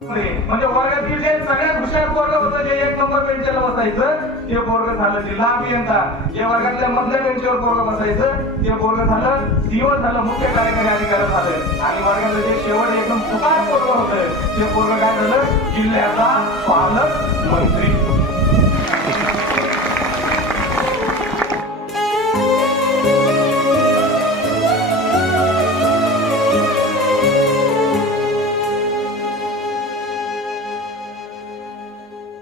म्हणजे वर्गातील जे सगळ्यात हुशार पोरग होतं जे एक नंबर बेंचला बसायचं. ते पोरग झालं जिल्हा अभियंता. जे वर्गातल्या मधल्या बेंचवर पोरग बसायचं ते पोरग झालं सीओ झालं मुख्य कार्यकारी अधिकारी झालं. आणि वर्गातलं जे शेवट एकदम सुकार पोरग होतं ते पोरग काय झालं? जिल्ह्याचा पालक मंत्री.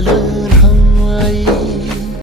للحياة